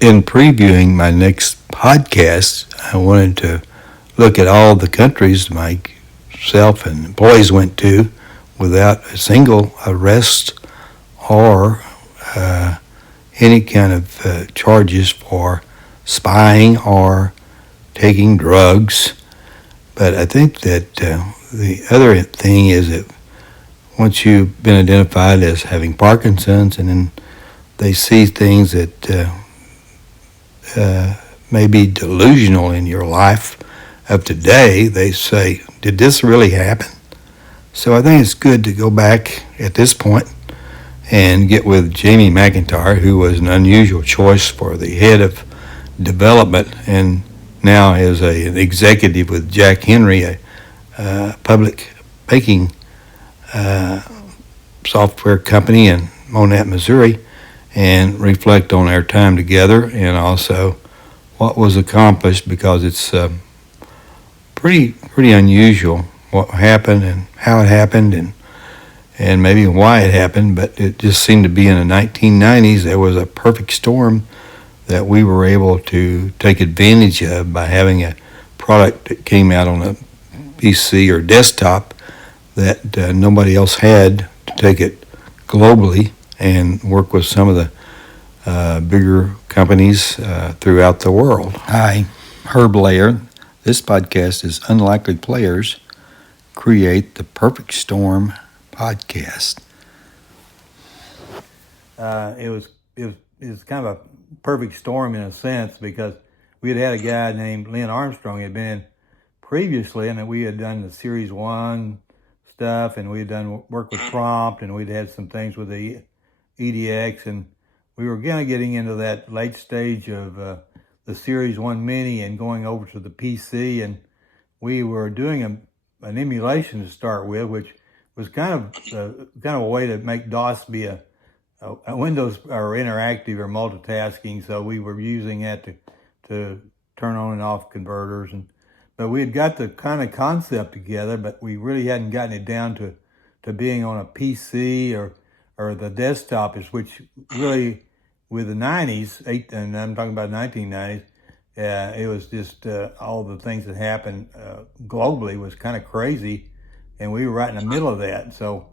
In previewing my next podcast, I wanted to look at all the countries myself and employees went to without a single arrest or any kind of charges for spying or taking drugs. But I think that the other thing is that once you've been identified as having Parkinson's and then they see things that may be delusional in your life of today, they say, did this really happen? So I think it's good to go back at this point and get with Jamie McIntyre, who was an unusual choice for the head of development and now is an executive with Jack Henry, a public banking software company in Monett, Missouri, and reflect on our time together and also what was accomplished, because it's pretty unusual what happened and how it happened and maybe why it happened. But it just seemed to be in the 1990s there was a perfect storm that we were able to take advantage of by having a product that came out on a PC or desktop that nobody else had, to take it globally and work with some of the bigger companies throughout the world. Hi, Herb Layer. This podcast is Unlikely Players Create the Perfect Storm podcast. It was kind of a perfect storm in a sense, because we had a guy named Lynn Armstrong who had been in previously, and we had done the Series 1 stuff, and we had done work with Prompt, and we'd had some things with the EDX, and we were kind of getting into that late stage of the Series 1 Mini and going over to the PC, and we were doing an emulation to start with, which was kind of a way to make DOS be a Windows or interactive or multitasking. So we were using that to turn on and off converters, but we had got the kind of concept together, but we really hadn't gotten it down to being on a PC or the desktop, is which really with the 90s, and I'm talking about 1990s, it was just all the things that happened globally was kind of crazy, and we were right in the middle of that. So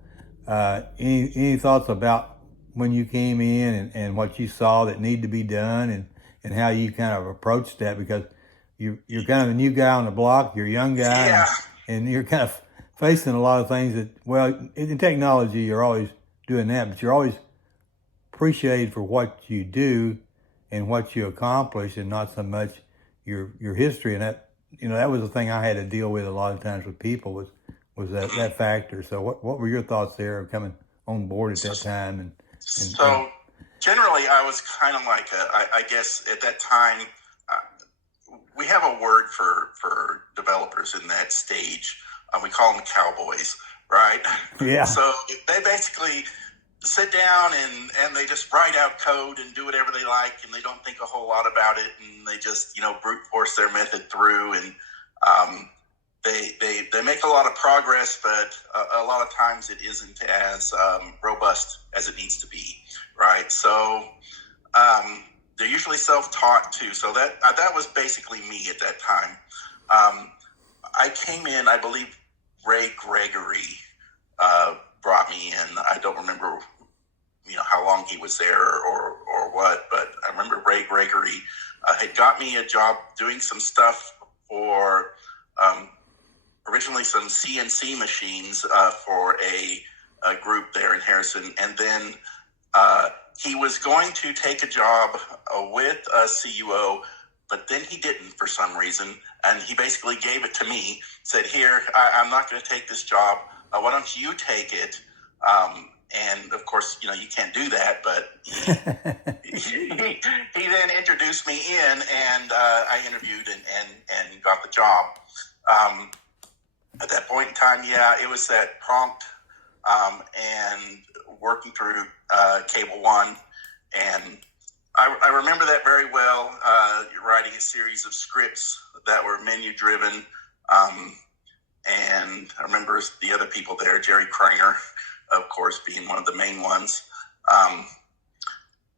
any thoughts about when you came in and what you saw that needed to be done, and how you kind of approached that? Because you're kind of a new guy on the block, you're a young guy, Yeah. and you're kind of facing a lot of things that, well, in technology, you're always doing that, but you're always appreciated for what you do and what you accomplish, and not so much your history. And that was the thing I had to deal with a lot of times with people, was that factor. So what were your thoughts there of coming on board at that time? So generally, I was kind of like I guess at that time, we have a word for developers in that stage. We call them cowboys, right? Yeah. So they basically sit down and they just write out code and do whatever they like, and they don't think a whole lot about it, and they just brute force their method through, and they make a lot of progress, but a lot of times it isn't as robust as it needs to be, right? So they're usually self-taught too. So that was basically me at that time. I came in, I believe Ray Gregory brought me in. I don't remember, how long he was there or what, but I remember Ray Gregory had got me a job doing some stuff for originally some CNC machines for a group there in Harrison, and then he was going to take a job with a CUO, but then he didn't for some reason, and he basically gave it to me, said, here, I'm not going to take this job. Why don't you take it? And of course, you can't do that, but he then introduced me in, and I interviewed and got the job. At that point in time, it was that Prompt and working through Cable One, and I remember that very well. Writing a series of scripts that were menu driven, and I remember the other people there, Jerry Kreiner, of course, being one of the main ones.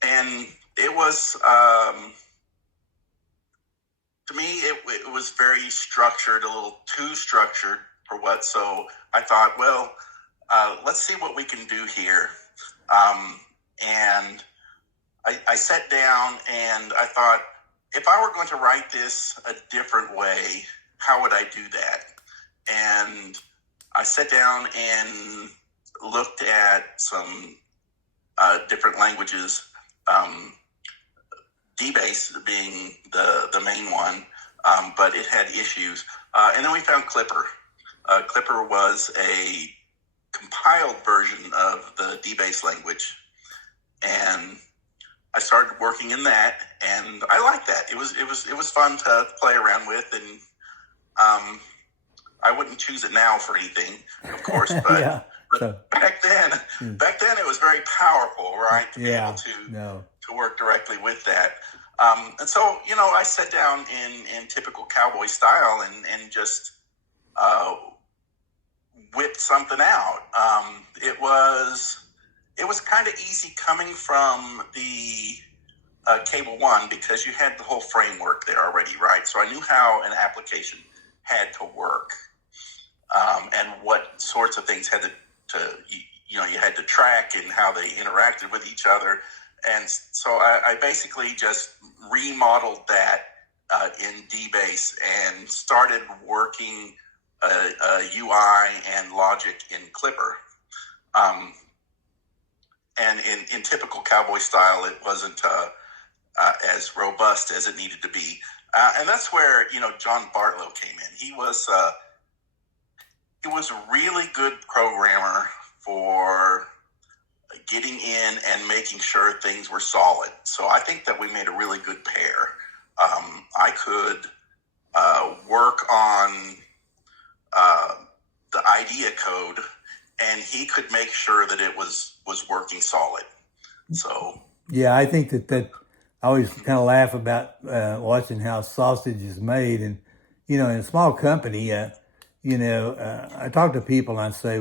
And it was to me it was very structured, a little too structured for what. So I thought, well, let's see what we can do here. And I sat down and I thought, if I were going to write this a different way, how would I do that? And I sat down and looked at some different languages, DBase being the main one, but it had issues. And then we found Clipper. Clipper was a compiled version of the DBase language, and I started working in that, and I liked that. It was fun to play around with, and I wouldn't choose it now for anything, of course, but Yeah. but back then it was very powerful, right? To be able to work directly with that. And so, I sat down in typical cowboy style and just whipped something out. It was kind of easy coming from the Cable One, because you had the whole framework there already, right? So I knew how an application had to work, and what sorts of things had to you had to track and how they interacted with each other. And so I basically just remodeled that in DBase and started working a UI and logic in Clipper. And in typical cowboy style, it wasn't as robust as it needed to be. And that's where, John Bartlow came in. He was a really good programmer for getting in and making sure things were solid. So I think that we made a really good pair. I could work on the idea code, and he could make sure that it was working solid. So yeah, I think that I always kind of laugh about watching how sausage is made, and in a small company, I talk to people and I say,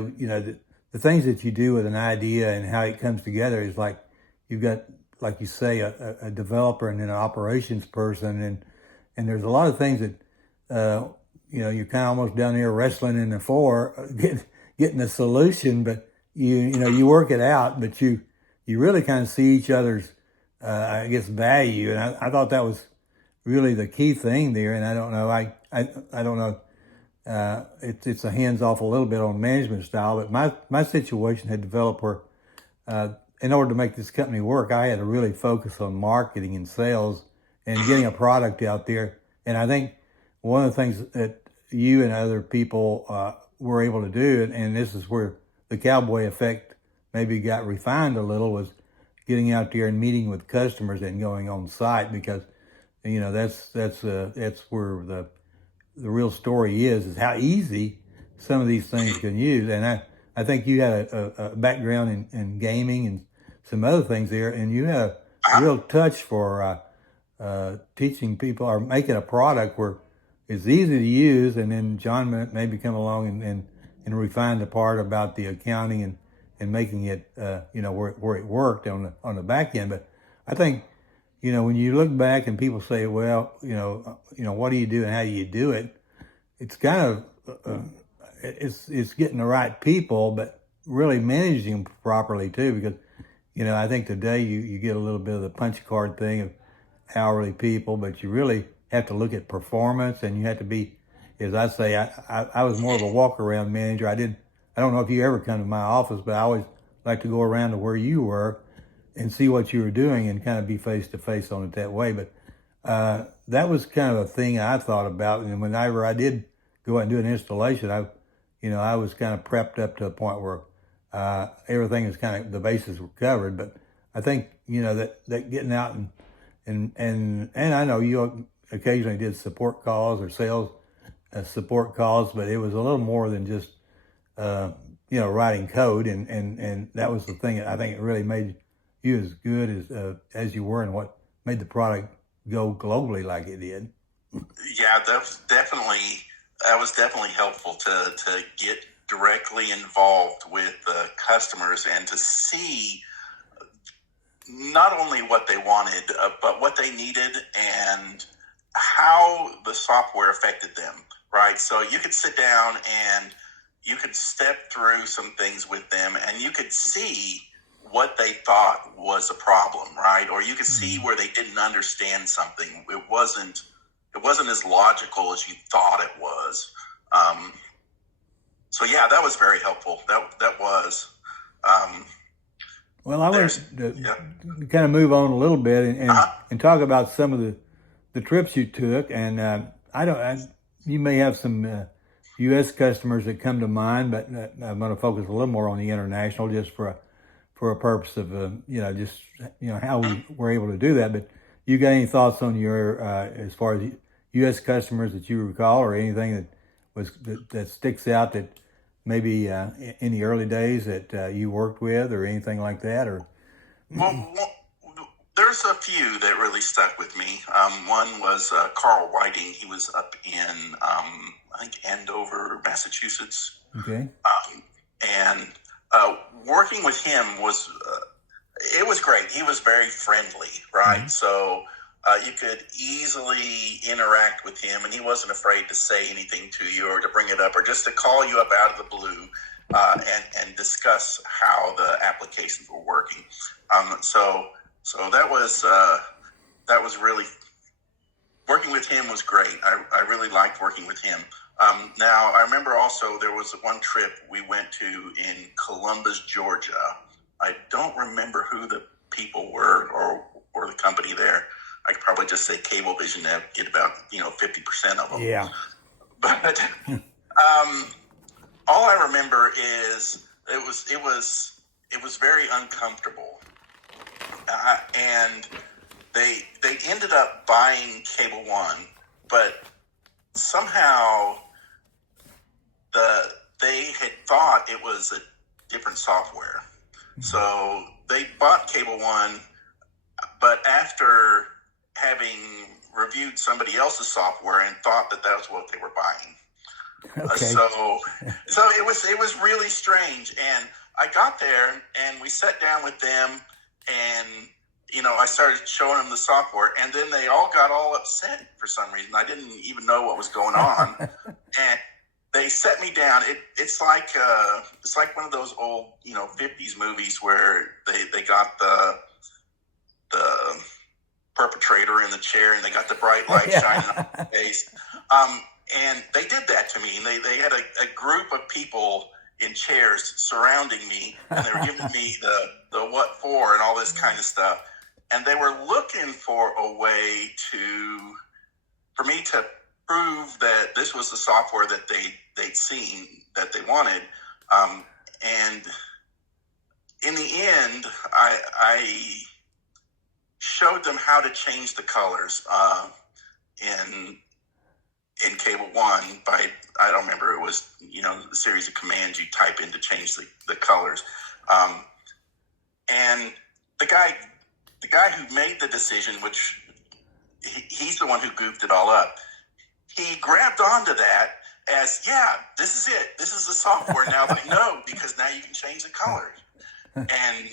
the things that you do with an idea and how it comes together is like you've got, like you say, a developer and then an operations person, and there's a lot of things that you're kind of almost down here wrestling in the floor, getting a solution, but you work it out, but you really kind of see each other's I guess value, and I thought that was really the key thing there. And I don't know, I don't know. It's a hands off a little bit on management style, but my situation had developed where, in order to make this company work, I had to really focus on marketing and sales and getting a product out there. And I think one of the things that you and other people were able to do, and this is where the cowboy effect maybe got refined a little, was getting out there and meeting with customers and going on site, because that's where the real story is how easy some of these things can use. And I think you had a background in gaming and some other things there, and you had a real touch for teaching people or making a product where it's easy to use. And then John maybe come along and refine the part about the accounting and making it where it worked on the back end. But I think when you look back and people say, well, what do you do and how do you do it? It's kind of it's getting the right people, but really managing them properly too. Because I think today you get a little bit of the punch card thing of hourly people, but you really have to look at performance, and you have to be, as I say, I was more of a walk around manager. I don't know if you ever come to my office, but I always like to go around to where you were and see what you were doing and kind of be face to face on it that way. But that was kind of a thing I thought about. And whenever I did go out and do an installation, I was kind of prepped up to a point where everything is kind of, the bases were covered. But I think, that getting out and I know you occasionally did support calls or sales support calls, but it was a little more than just, writing code. And that was the thing that I think it really made you as good as you were, and what made the product go globally like it did. Yeah, that was definitely helpful to get directly involved with the customers and to see not only what they wanted, but what they needed and how the software affected them, right? So you could sit down and you could step through some things with them and you could see what they thought was a problem, right? Or you could see where they didn't understand something. It wasn't as logical as you thought it was. So yeah, that was very helpful. That was. Well, I want to Yeah. kind of move on a little bit and, Uh-huh. and talk about some of the trips you took. And you may have some U.S. customers that come to mind, but I'm going to focus a little more on the international, just for a purpose of just how we were able to do that. But you got any thoughts on your as far as U.S. customers that you recall, or anything that sticks out that maybe in the early days that you worked with, or anything like that? Or Well, there's a few that really stuck with me. One was Carl Whiting. He was up in, I think, Andover, Massachusetts. okay, And working with him it was great. He was very friendly, right? So you could easily interact with him, and he wasn't afraid to say anything to you or to bring it up or just to call you up out of the blue and discuss how the applications were working. So that was really, working with him was great. I really liked working with him. Now, I remember also there was one trip we went to in Columbus, Georgia. I don't remember who the people were or the company there. I could probably just say Cablevision. That get about 50% of them. yeah, But all I remember is it was very uncomfortable, and they ended up buying Cable One, but somehow they had thought it was a different software. So they bought Cable One, but after having reviewed somebody else's software and thought that was what they were buying. okay, So it was really strange. And I got there and we sat down with them and I started showing them the software, and then they all got all upset for some reason. I didn't even know what was going on. And they set me down. It's like one of those old 50s movies where they got the perpetrator in the chair and they got the bright light shining on their face. And they did that to me. And they had a group of people in chairs surrounding me, and they were giving me the what for and all this kind of stuff. And they were looking for a way for me to prove that this was the software that they'd seen that they wanted. And in the end, I showed them how to change the colors in Cable One by, I don't remember, it was a series of commands you type in to change the colors. And the guy who made the decision, which he's the one who goofed it all up, he grabbed onto that as, this is it. This is the software now that I know, because now you can change the colors. And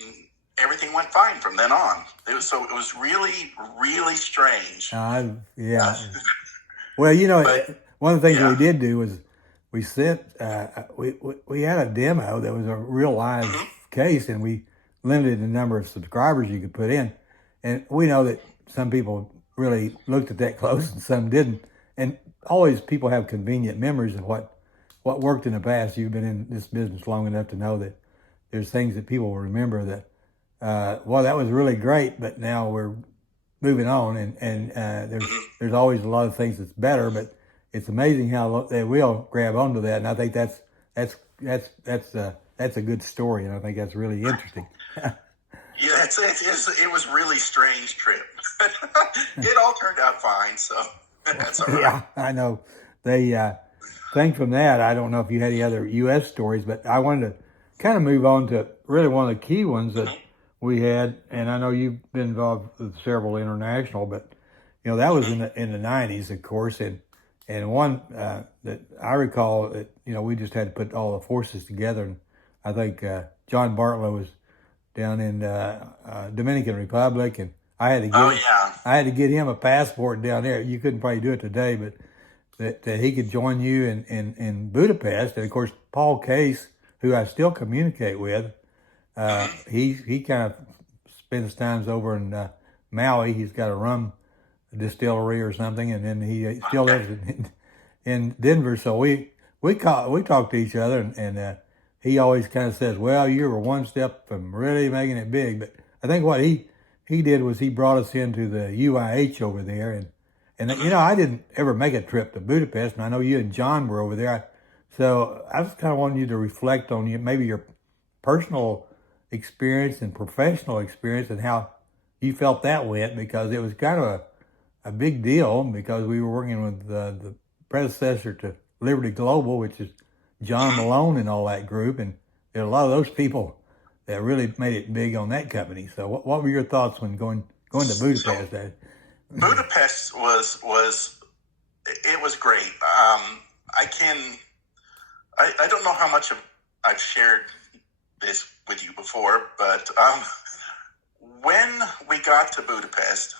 everything went fine from then on. It was really, really strange. yeah. Well, But, one of the things yeah. we did do was we we had a demo that was a real live case, and we limited the number of subscribers you could put in. And we know that some people really looked at that close and some didn't. And always people have convenient memories of what worked in the past. You've been in this business long enough to know that there's things that people will remember that, that was really great, but now we're moving on, and there's always a lot of things that's better, but it's amazing how they will grab onto that. And I think that's a good story, and I think that's really interesting. Yeah, it was really strange trip. It all turned out fine, so that's all right. Yeah, I know. They thing from that, I don't know if you had any other U.S. stories, but I wanted to kind of move on to really one of the key ones that we had, and I know you've been involved with several international, but that was in the 90s, of course, and one that I recall that we just had to put all the forces together, and I think John Bartlow was down in Dominican Republic, and I had to Oh get yeah. I had to get him a passport down there. You couldn't probably do it today, but that he could join you in Budapest. And of course, Paul Case, who I still communicate with, he kind of spends times over in Maui. He's got a rum distillery or something, and then he still Okay. lives in Denver. So we talk to each other, and he always kind of says, "Well, you were one step from really making it big." But I think what he did was he brought us into the UIH over there, and you know, I didn't ever make a trip to Budapest, and I know you and John were over there. So I just kind of wanted you to reflect on maybe your personal experience and professional experience and how you felt that went, because it was kind of a big deal, because we were working with the predecessor to Liberty Global, which is John Malone and all that group, and there are a lot of those people that really made it big on that company. So what were your thoughts when going to Budapest? So Budapest was it was great. I don't know how much I've shared this with you before, but when we got to Budapest,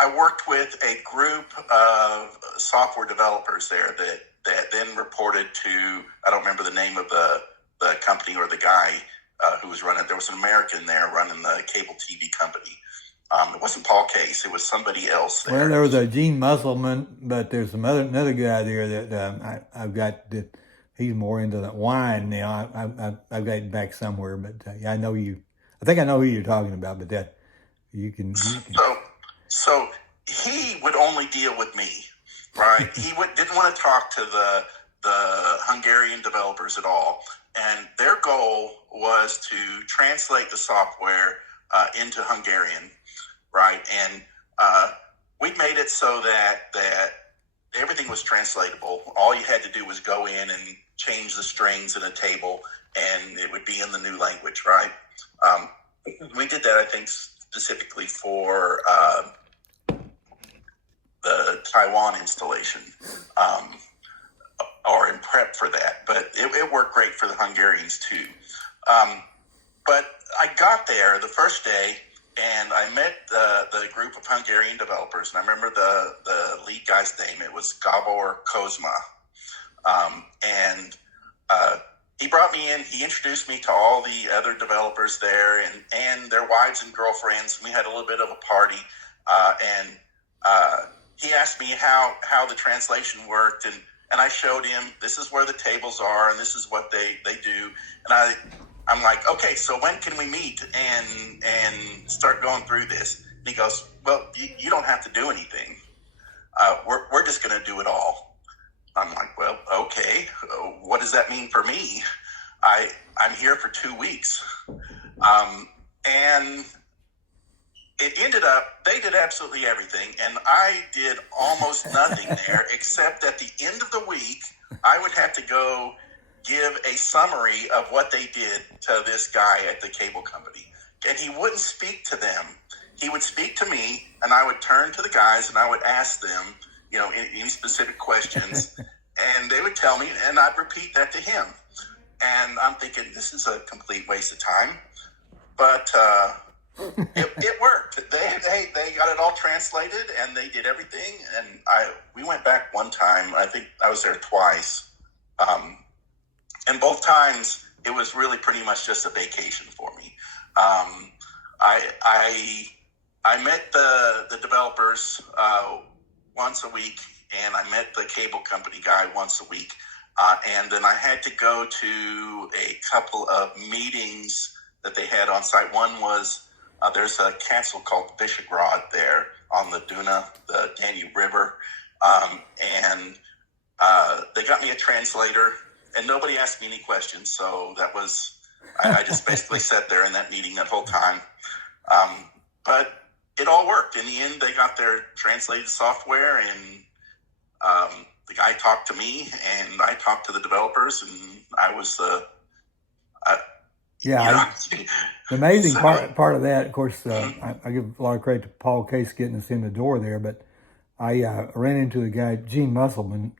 I worked with a group of software developers there that then reported to, I don't remember the name of the company or the guy who was running it. There was an American there running the cable TV company. It wasn't Paul Case. It was somebody else there. Well, there was a Gene Musselman, but there's another guy there that I've got that he's more into that wine now. I've got it back somewhere, but I know you. I think I know who you're talking about, but that you can. So he would only deal with me, right? He didn't want to talk to the Hungarian developers at all, and their goal was to translate the software into Hungarian, right? And we made it so that everything was translatable. All you had to do was go in and change the strings in a table, and it would be in the new language, right? We did that, I think, specifically for the Taiwan installation, or in prep for that. But it worked great for the Hungarians too. But I got there the first day, and I met the group of Hungarian developers, and I remember the lead guy's name. It was Gabor Kozma, and he brought me in. He introduced me to all the other developers there, and their wives and girlfriends. We had a little bit of a party, and he asked me how the translation worked, and I showed him, this is where the tables are, and this is what they do. And I'm like, okay, so when can we meet and start going through this? And he goes, well, you don't have to do anything. We're just going to do it all. I'm like, well, okay. What does that mean for me? I'm here for 2 weeks. And it ended up, they did absolutely everything, and I did almost nothing there, except at the end of the week, I would have to go give a summary of what they did to this guy at the cable company. And he wouldn't speak to them. He would speak to me, and I would turn to the guys, and I would ask them, any specific questions, and they would tell me, and I'd repeat that to him. And I'm thinking, this is a complete waste of time. But it worked. They got it all translated, and they did everything. And we went back one time. I think I was there twice. And both times it was really pretty much just a vacation for me. I met the developers once a week, and I met the cable company guy once a week. And then I had to go to a couple of meetings that they had on site. One was there's a castle called Visegrad there on the Duna, the Danube River. And they got me a translator, and nobody asked me any questions. So that was, I just basically sat there in that meeting that whole time. But it all worked. In the end, they got their translated software, and the guy talked to me, and I talked to the developers, and I was the... the amazing part of that, of course, I give a lot of credit to Paul Case getting us in the door there, but I ran into the guy, Gene Musselman.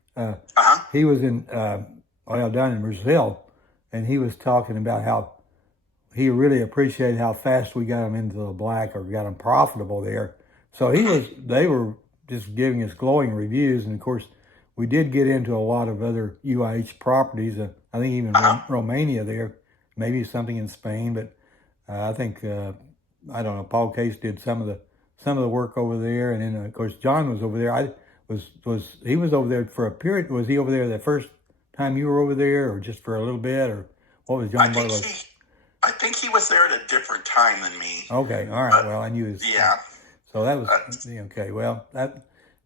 He was down in Brazil, and he was talking about how he really appreciated how fast we got him into the black or got him profitable there. So they were just giving us glowing reviews, and of course, we did get into a lot of other UIH properties. I think even Romania there, maybe something in Spain, but I think I don't know. Paul Case did some of the work over there, and then of course John was over there. He was over there for a period? Was he over there the first time you were over there, or just for a little bit, or what was John Bartlow's? I think he was there at a different time than me. Okay, all right. Well, I knew his. Yeah. So that was okay. Well,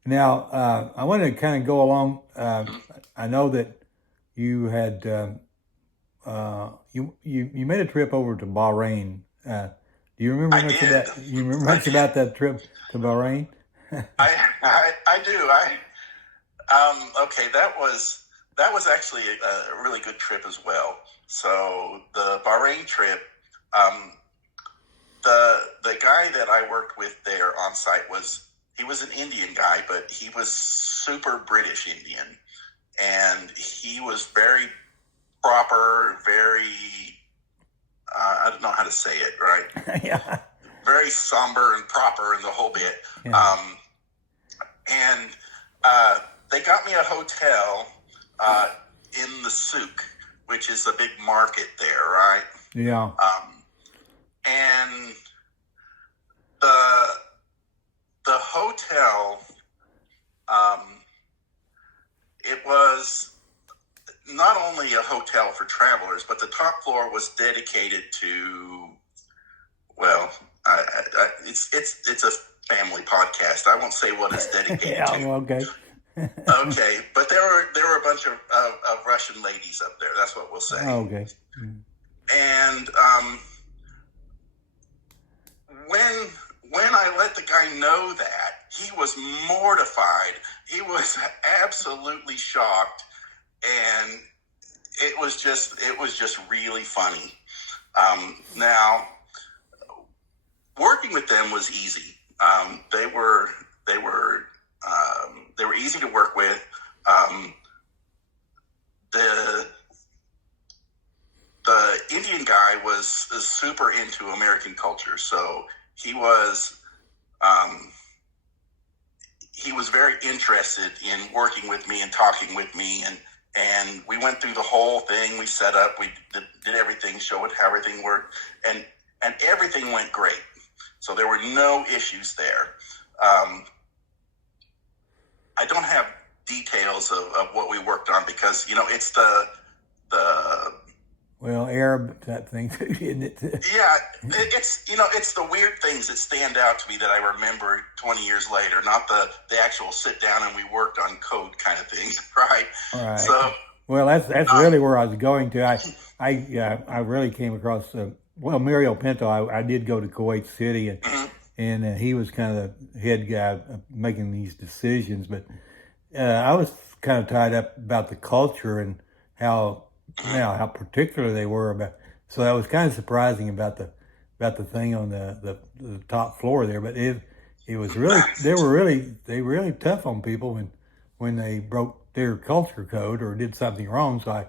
now I wanted to kind of go along. I know that you had you made a trip over to Bahrain. Do you remember much of that? You remember much about that trip to Bahrain? I do. Okay, that was actually a really good trip as well. So the Bahrain trip, the guy that I worked with there on site he was an Indian guy, but he was super British Indian, and he was very proper, very I don't know how to say it right. Yeah. Very somber and proper and the whole bit. Yeah. And they got me a hotel in the souk, which is a big market there, right? Yeah. And the hotel, it was not only a hotel for travelers, but the top floor was dedicated to, well, it's a family podcast. I won't say what it's dedicated to. Okay. Okay, but there were a bunch of Russian ladies up there. That's what we'll say. Okay. And when I let the guy know that, he was mortified. He was absolutely shocked, and it was just really funny. Now, working with them was easy. They were easy to work with. The Indian guy was super into American culture, so he was very interested in working with me and talking with me, and we went through the whole thing. We set up, we did everything, showed how everything worked, and everything went great. So there were no issues there. I don't have details of what we worked on because, it's the well, Arab type thing too, isn't it? Yeah, it's the weird things that stand out to me that I remember 20 years later, not the actual sit down and we worked on code kind of things, right? All right. So, well, that's really where I was going to. I really came across Mario Pinto. I did go to Kuwait City, and he was kind of the head guy making these decisions, but I was kind of tied up about the culture and how particular they were about. So that was kind of surprising about the thing on the top floor there. But it was really they really tough on people when they broke their culture code or did something wrong. So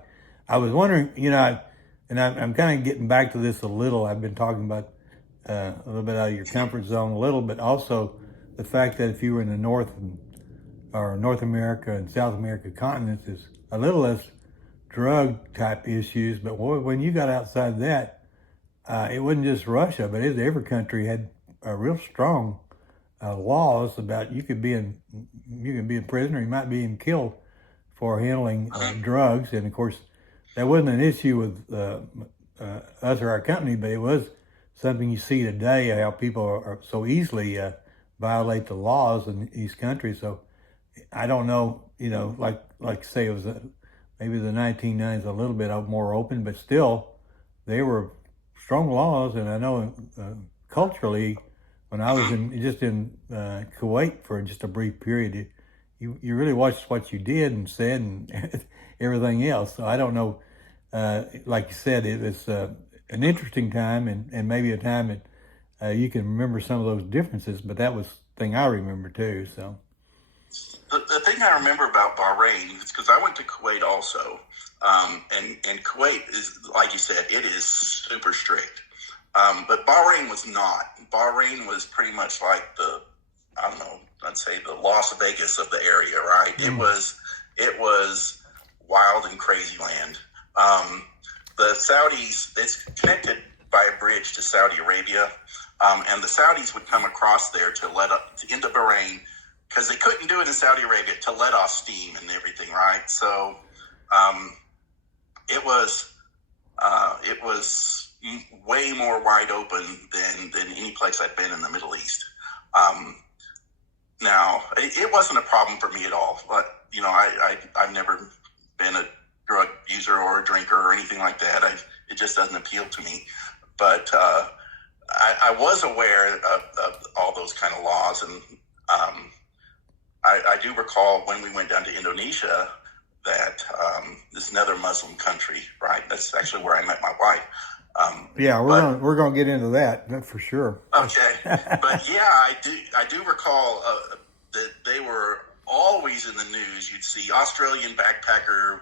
I was wondering, and I'm kind of getting back to this a little. I've been talking about a little bit out of your comfort zone a little, but also the fact that if you were in the North America and South America continents, is a little less drug type issues. But when you got outside that, it wasn't just Russia, but every country had real strong laws about you can be in prison or you might be even killed for handling drugs. And of course, that wasn't an issue with us or our company, but it was something you see today, how people are so easily violate the laws in these countries. So I don't know, like say it was maybe the 1990s a little bit more open, but still they were strong laws. And I know culturally, when I was in Kuwait for just a brief period, you really watched what you did and said and everything else. So I don't know, like you said, it was an interesting time and maybe a time that you can remember some of those differences, but that was the thing I remember too. So The thing I remember about Bahrain is because I went to Kuwait also, and Kuwait is, like you said, it is super strict. But Bahrain was not. Bahrain was pretty much like I don't know, I'd say the Las Vegas of the area, right? It was wild and crazy land. The Saudis, it's connected by a bridge to Saudi Arabia, and the Saudis would come across there into Bahrain, because they couldn't do it in Saudi Arabia, to let off steam and everything, right? So it was way more wide open than any place I'd been in the Middle East. Now, it wasn't a problem for me at all, but I've never been a drug user or a drinker or anything like that. It just doesn't appeal to me. But I was aware of all those kind of laws, and I do recall when we went down to Indonesia that this is another Muslim country, right? That's actually where I met my wife. Yeah, we're gonna get into that for sure. Okay, but yeah, I do recall that they were always in the news. You'd see Australian backpacker,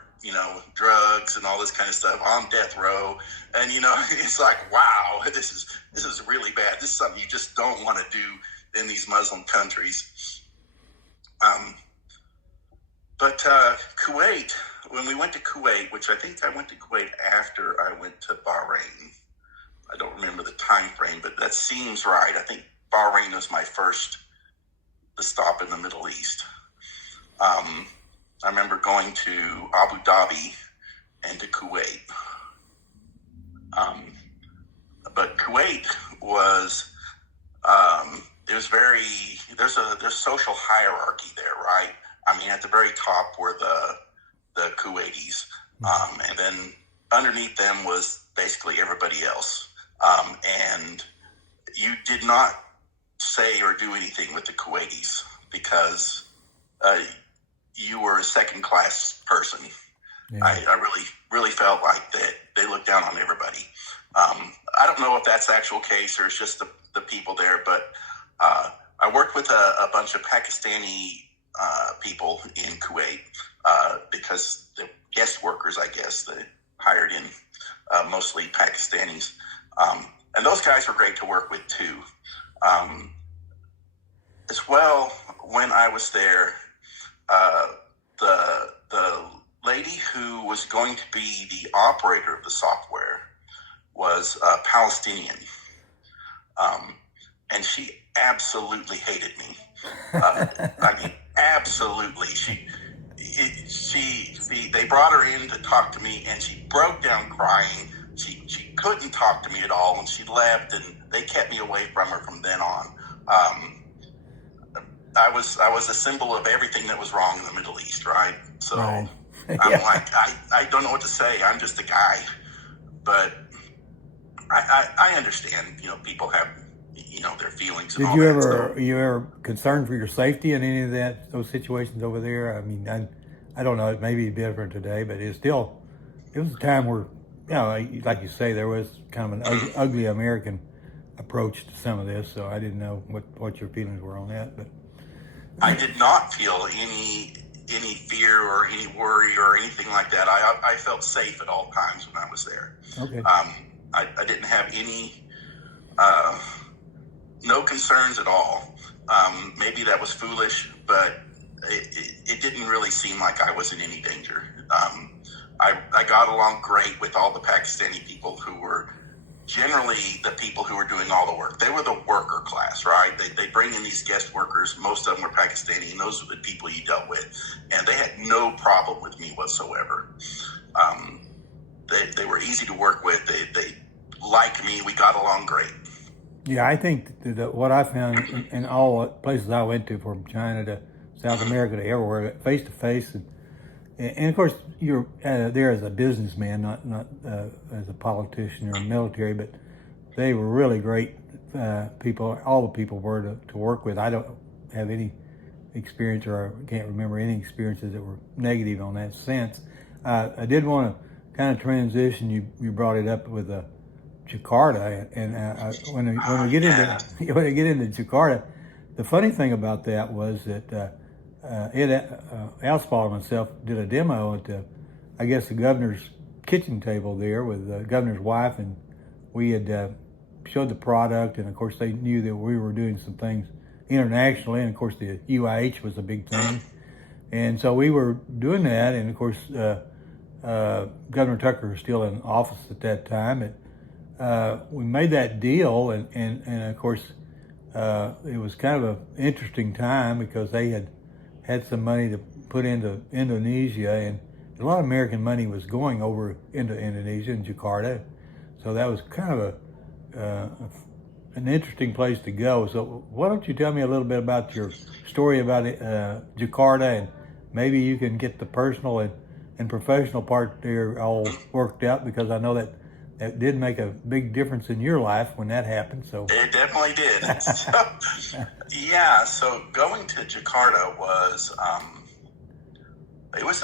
drugs and all this kind of stuff on death row, and it's like, wow, this is really bad. This is something you just don't want to do in these Muslim countries. But Kuwait, when we went to Kuwait, which I think I went to Kuwait after I went to Bahrain. I don't remember the time frame, but that seems right. I think Bahrain was my first stop in the Middle East. I remember going to Abu Dhabi and to Kuwait. But Kuwait was, there's social hierarchy there, right? I mean, at the very top were the Kuwaitis, and then underneath them was basically everybody else. And you did not say or do anything with the Kuwaitis because you were a second-class person. Yeah. I really felt like that they looked down on everybody. I don't know if that's the actual case or it's just the people there, but I worked with a bunch of Pakistani people in Kuwait because the guest workers, I guess, they hired in mostly Pakistanis. And those guys were great to work with too. As well, when I was there, the lady who was going to be the operator of the software was Palestinian. And she absolutely hated me. I mean, absolutely. They brought her in to talk to me, and she broke down crying. She couldn't talk to me at all, and she left, and they kept me away from her from then on. I was a symbol of everything that was wrong in the Middle East, right? So right. Yeah. I'm like, I don't know what to say. I'm just a guy, but I understand. People have their feelings. Did you ever concerned for your safety in any of those situations over there? I mean, I don't know. It may be different today, but it was a time where, like you say, there was kind of an ugly American approach to some of this. So I didn't know what your feelings were on that. But I did not feel any fear or any worry or anything like that. I felt safe at all times when I was there. Okay. I didn't have any. No concerns at all. Maybe that was foolish, but it didn't really seem like I was in any danger. I got along great with all the Pakistani people who were generally the people who were doing all the work. They were the worker class, right? They bring in these guest workers. Most of them were Pakistani, and those were the people you dealt with. And they had no problem with me whatsoever. They were easy to work with. They liked me. We got along great. Yeah, I think that what I found in all places I went to, from China to South America to everywhere, face to face, and of course you're there as a businessman, not as a politician or military, but they were really great people. All the people were to work with. I don't have any experience, or I can't remember any experiences that were negative on that sense. I did want to kind of transition. You brought it up with Jakarta, and when we get into Jakarta, the funny thing about that was that Alspal and myself did a demo at I guess the governor's kitchen table there with the governor's wife, and we had showed the product, and of course they knew that we were doing some things internationally, and of course the UIH was a big thing, and so we were doing that, and of course Governor Tucker was still in office at that time. We made that deal, and of course it was kind of an interesting time because they had some money to put into Indonesia, and a lot of American money was going over into Indonesia and Jakarta. So that was kind of an interesting place to go. So why don't you tell me a little bit about your story about Jakarta, and maybe you can get the personal and professional part there all worked out, because I know that did make a big difference in your life when that happened. So it definitely did. So going to Jakarta was it was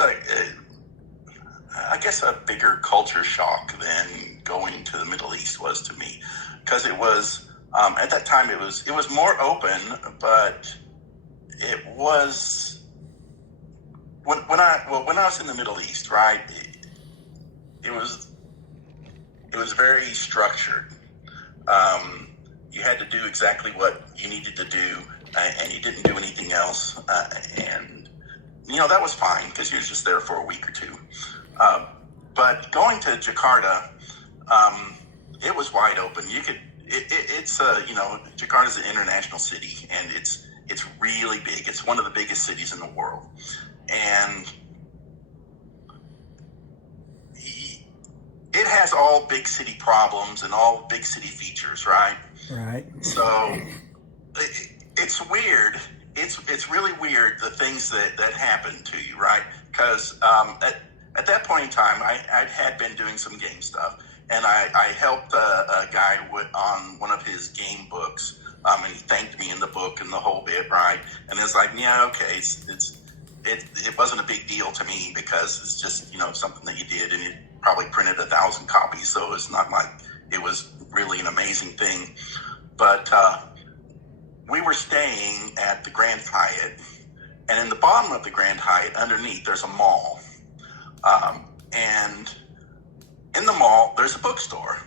I guess a bigger culture shock than going to the Middle East was to me, because it was at that time it was more open, but it was when I was in the Middle East, right? It was very structured. You had to do exactly what you needed to do, and you didn't do anything else. And that was fine because you were just there for a week or two. But going to Jakarta, it was wide open. Jakarta's an international city, and it's really big. It's one of the biggest cities in the world, and it has all big city problems and all big city features, right? Right. So it's weird. It's really weird, the things that happen to you, right? Because at that point in time, I had been doing some game stuff, and I helped a guy on one of his game books, and he thanked me in the book and the whole bit, right? And it's like, yeah, okay, it wasn't a big deal to me because it's just something that you did, and it probably printed 1,000 copies, so it's not like it was really an amazing thing. But we were staying at the Grand Hyatt, and in the bottom of the Grand Hyatt, underneath, there's a mall. And in the mall, there's a bookstore.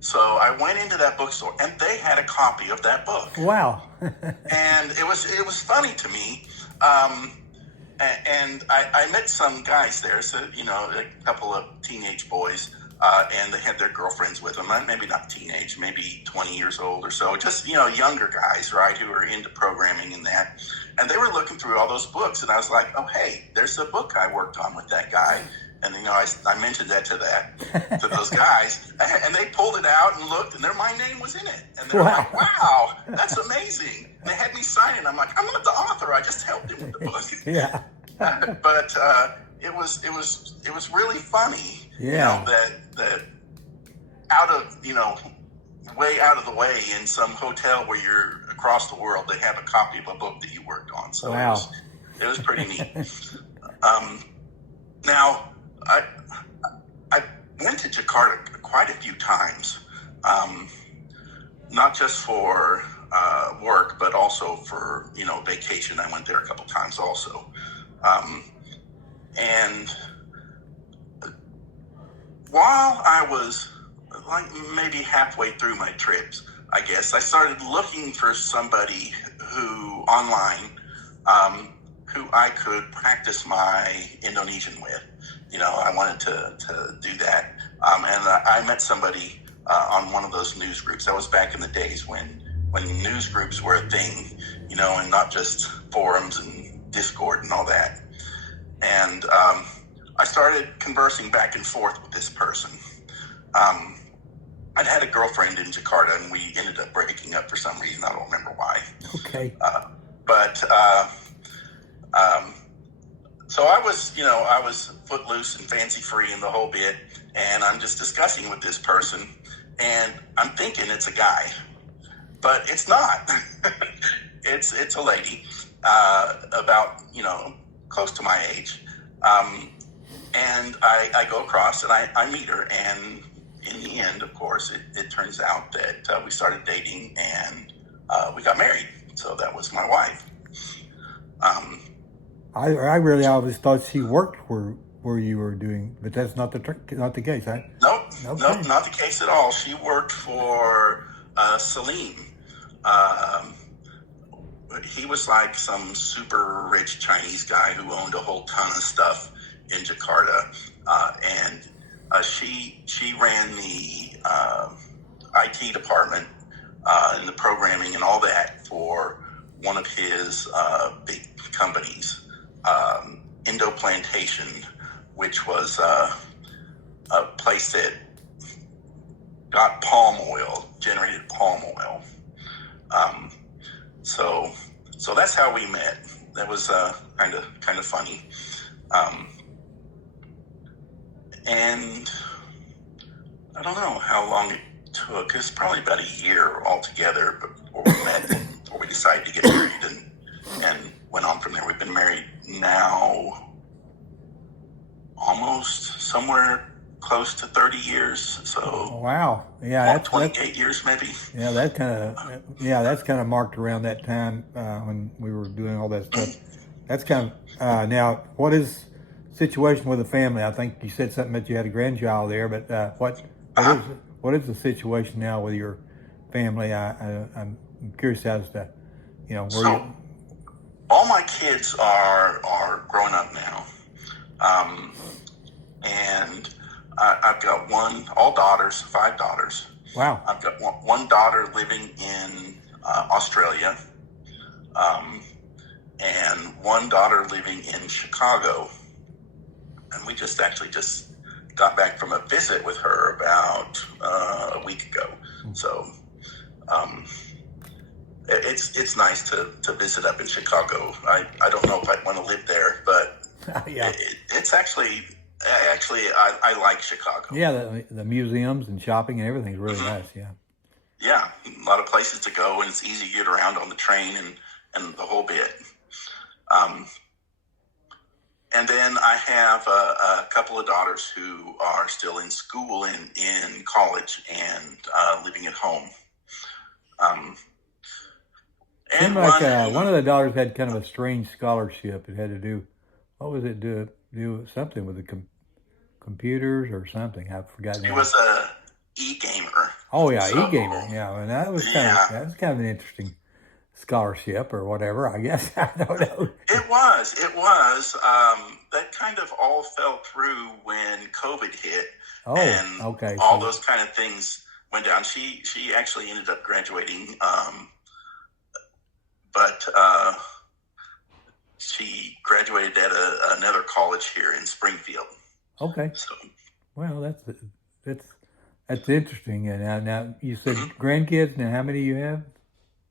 So I went into that bookstore, and they had a copy of that book. Wow. And it was funny to me. And I met some guys there, so, a couple of teenage boys, and they had their girlfriends with them. Maybe not teenage, maybe 20 years old or so. Just, younger guys, right, who are into programming and that. And they were looking through all those books, and I was like, oh, hey, there's a book I worked on with that guy. And, I mentioned that to those guys. And they pulled it out and looked, and my name was in it. And they're like, wow, that's amazing. And they had me sign it. I'm like, I'm not the author. I just helped him with the book. Yeah. But it was really funny. Yeah. That out of way out of the way in some hotel where you're across the world, they have a copy of a book that you worked on. So wow. It was pretty neat. Now I went to Jakarta quite a few times, not just for work, but also for vacation. I went there a couple times also. And while I was like maybe halfway through my trips, I guess, I started looking for somebody who online, who I could practice my Indonesian with. I wanted to do that. And I met somebody on one of those news groups. That was back in the days when news groups were a thing, and not just forums and Discord and all that. And I started conversing back and forth with this person. I'd had a girlfriend in Jakarta, and we ended up breaking up for some reason. I don't remember why. Okay. So I was footloose and fancy free and the whole bit, and I'm just discussing with this person, and I'm thinking it's a guy, but it's not. It's a lady, about close to my age, and I go across and I meet her, and in the end, of course, it turns out that we started dating, and we got married. So that was my wife. I really always thought she worked where you were doing, but that's not the case, right? Nope, Okay. nope, not the case at all. She worked for Salim. Um, he was like some super rich Chinese guy who owned a whole ton of stuff in Jakarta, and she ran the IT department and the programming and all that for one of his big companies, Indo Plantation, which was a place that got palm oil, generated palm oil. Um, so so that's how we met. That was kind of funny. Um, and I don't know how long it took. It's probably about a year altogether before we met, before we decided to get married, and went on from there. We've been married now almost somewhere close to 30 years. So Wow. Yeah, that's 28 years maybe. yeah, that's kind of marked around that time when we were doing all that stuff. That's kind of now. What is situation with the family? I think you said something that you had a grandchild there, but Uh-huh. what is the situation now with your family? I'm curious as to where So you. all my kids are grown up now, um, and I've got all daughters, 5 daughters. Wow. I've got one daughter living in Australia, um, and one daughter living in Chicago. And we just got back from a visit with her about a week ago. So um, it's nice to visit up in Chicago. I don't know if I'd want to live there, but Yeah. it's actually I like Chicago. Yeah, the museums and shopping and everything's really Mhm. nice. Yeah. Yeah, a lot of places to go, and it's easy to get around on the train and the whole bit. Um, and then I have a couple of daughters who are still in school in college and living at home. Um, Seemed and like one one who of the daughters had kind of a strange scholarship. It had to do, what was it, do something with the computers or something. I've forgotten she now. was a e-gamer. Oh yeah, So e-gamer. Yeah, and yeah, that was kind of an interesting scholarship or whatever. I guess I don't know. it was. That kind of all fell through when COVID hit, Oh, and okay. all So those kind of things went down. She actually ended up graduating, but she graduated at another college here in Springfield. okay. So Well, that's that's interesting. And now you said mhm. grandkids. Now, how many you have?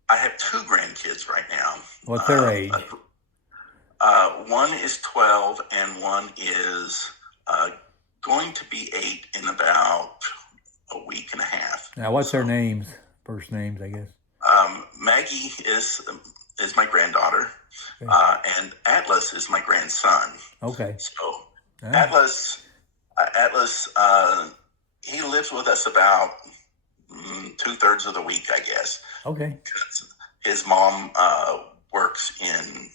I have 2 grandkids right now. What's their age? One is 12, and one is uh, going to be 8 in about a week and a half. Now, what's their So names? First names, I guess. Maggie is my granddaughter, Okay. and Atlas is my grandson. Okay. So Ah, Atlas, he lives with us about 2/3 of the week, I guess, okay. because his mom works in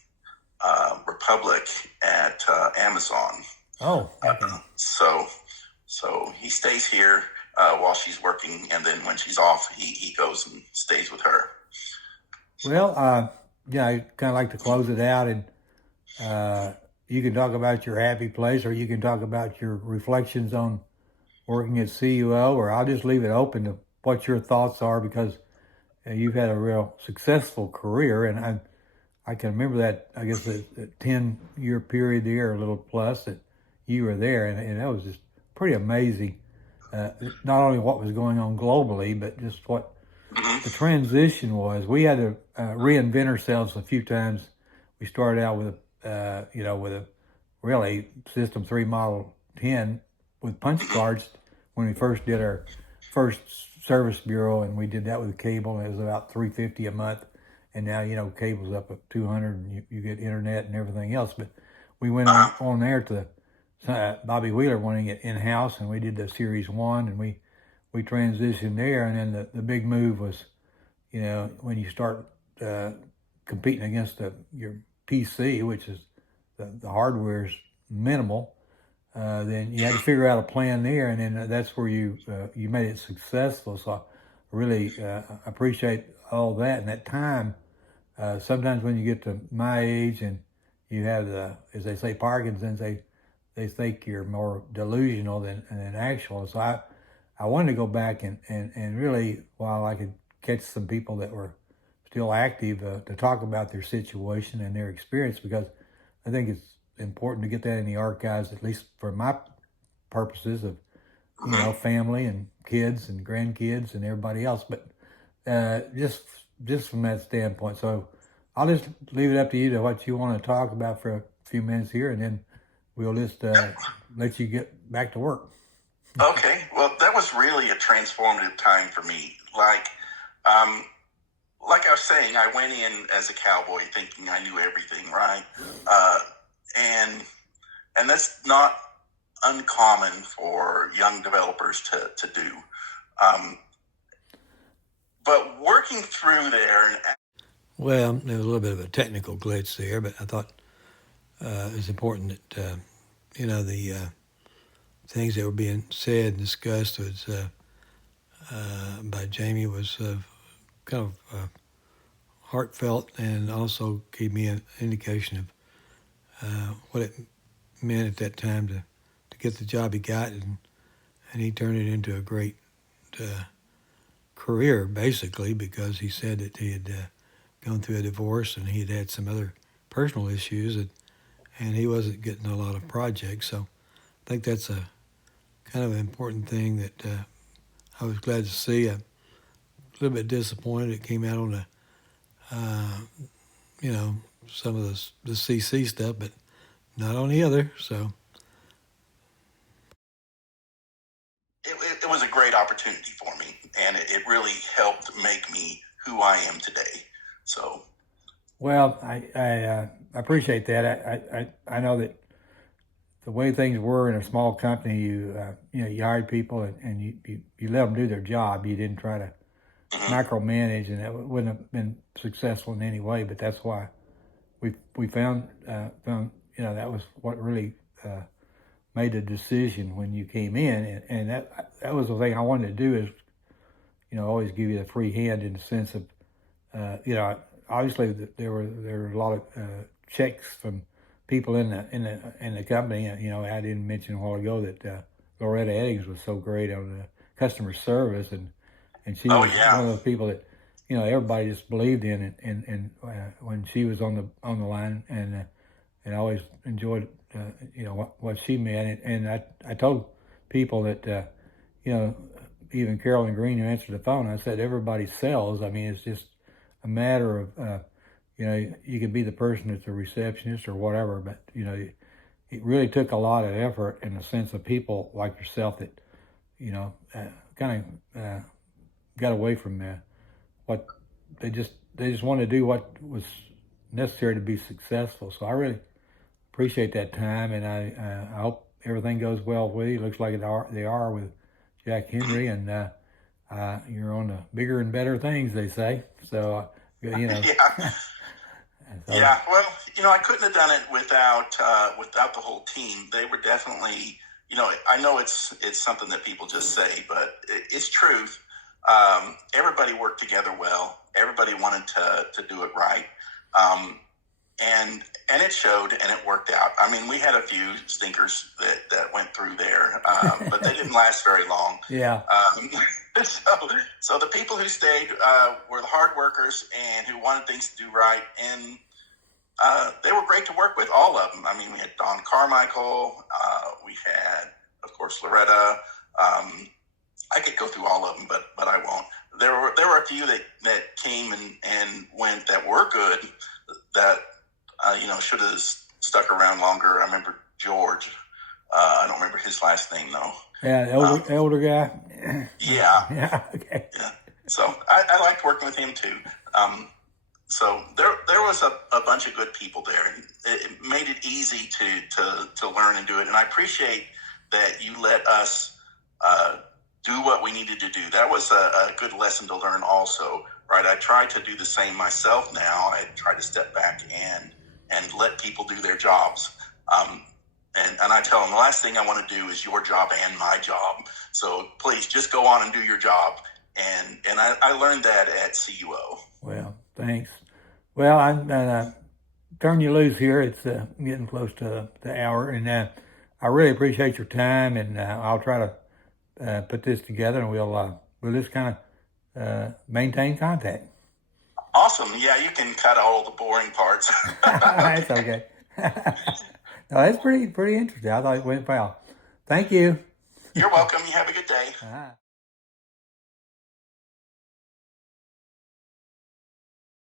Republic at Amazon. Oh, okay. So he stays here while she's working, and then when she's off, he goes and stays with her. So Well, yeah, I kind of like to close it out, and uh, you can talk about your happy place, or you can talk about your reflections on working at CUO, or I'll just leave it open to what your thoughts are because you've had a real successful career, and I can remember that. I guess the 10-year period there, a little plus that you were there, and that was just pretty amazing. Uh, Not only what was going on globally, but just what the mhm. transition was. We had to reinvent ourselves a few times. We started out with with a really System 3 Model 10 with punch cards when we first did our first service bureau, and we did that with cable, and it was about $350 a month. And now cable's up at 200, and you get internet and everything else. But we went Uh-huh. on there to Bobby Wheeler wanting it in house, and we did the Series One, and we transitioned there, and then the big move was when you start uh, competing against your PC, which is the hardware's minimal, then you had to figure out a plan there, and then that's where you made it successful. So I really appreciate all that. And that time, sometimes when you get to my age and you have as they say, Parkinson's, they think you're more delusional than actual. So I wanted to go back and really, while I could catch some people that were still active, to talk about their situation and their experience, because I think it's important to get that in the archives, at least for my purposes of, family and kids and grandkids and everybody else. But just from that standpoint. So I'll just leave it up to you to what you want to talk about for a few minutes here, and then we'll just let you get back to work. Okay. Well, that was really a transformative time for me. Like I was saying, I went in as a cowboy thinking I knew everything, right? And that's not uncommon for young developers to do. But working through there. Well, there was a little bit of a technical glitch there, but I thought it was important that, the things that were being said and discussed was by Jamie was kind of heartfelt, and also gave me an indication of what it meant at that time to get the job he got, and he turned it into a great career, basically, because he said that he had gone through a divorce and he had had some other personal issues, and he wasn't getting a lot of projects. So I think that's a kind of an important thing that I was glad to see. I'm a little bit disappointed it came out on the some of the CC stuff, but not on the other. So It was a great opportunity for me, and it really helped make me who I am today. So, well, I appreciate that. I know that the way things were in a small company, you hired people, and you let them do their job. You didn't try to micromanage, and that wouldn't have been successful in any way. But that's why we found that was what really made the decision when you came in, and that was the thing I wanted to do, is always give you the free hand, in the sense of obviously there were a lot of checks from people in the company. I didn't mention a while ago that Loretta Eddings was so great on the customer service, and she was one of those people that everybody just believed in, and when she was on the line, and I always enjoyed what she meant, and I told people that even Carolyn Green, who answered the phone, I said everybody sells. I mean, it's just a matter of you can be the person that's a receptionist or whatever, but it really took a lot of effort, in the sense of people like yourself that kind of got away from what they just wanted to do what was necessary to be successful. So I really appreciate that time, and I hope everything goes well with you. Looks like they are with Jack Henry, and you're on the bigger and better things, they say. So Yeah. Yeah. Well, I couldn't have done it without the whole team. They were definitely, I know it's something that people just say, but it's truth. Everybody worked together well. Everybody wanted to do it right. And it showed, and it worked out. I mean, we had a few stinkers that went through there, but they didn't last very long. Yeah. So the people who stayed were the hard workers and who wanted things to do right, and they were great to work with, all of them. I mean, we had Don Carmichael, we had, of course, Loretta. I could go through all of them, but I won't. There were a few that came and went that were good, that should have stuck around longer. I remember George. I don't remember his last name though. Yeah, elder guy. Yeah. Yeah. Okay. Yeah. So I liked working with him too. So there was a bunch of good people there. It made it easy to learn and do it. And I appreciate that you let us do what we needed to do. That was a good lesson to learn also, right? I try to do the same myself now. I try to step back and and let people do their jobs. And I tell them the last thing I want to do is your job and my job. So please just go on and do your job. And I learned that at CUO. Well, thanks. Well, I'm turn you loose here. It's getting close to the hour, and I really appreciate your time. And I'll try to put this together, and we'll just kind of maintain contact. Awesome. Yeah, you can cut all the boring parts. That's okay. No, that's pretty interesting. I thought it went well. Thank you. You're welcome. You have a good day. Uh-huh.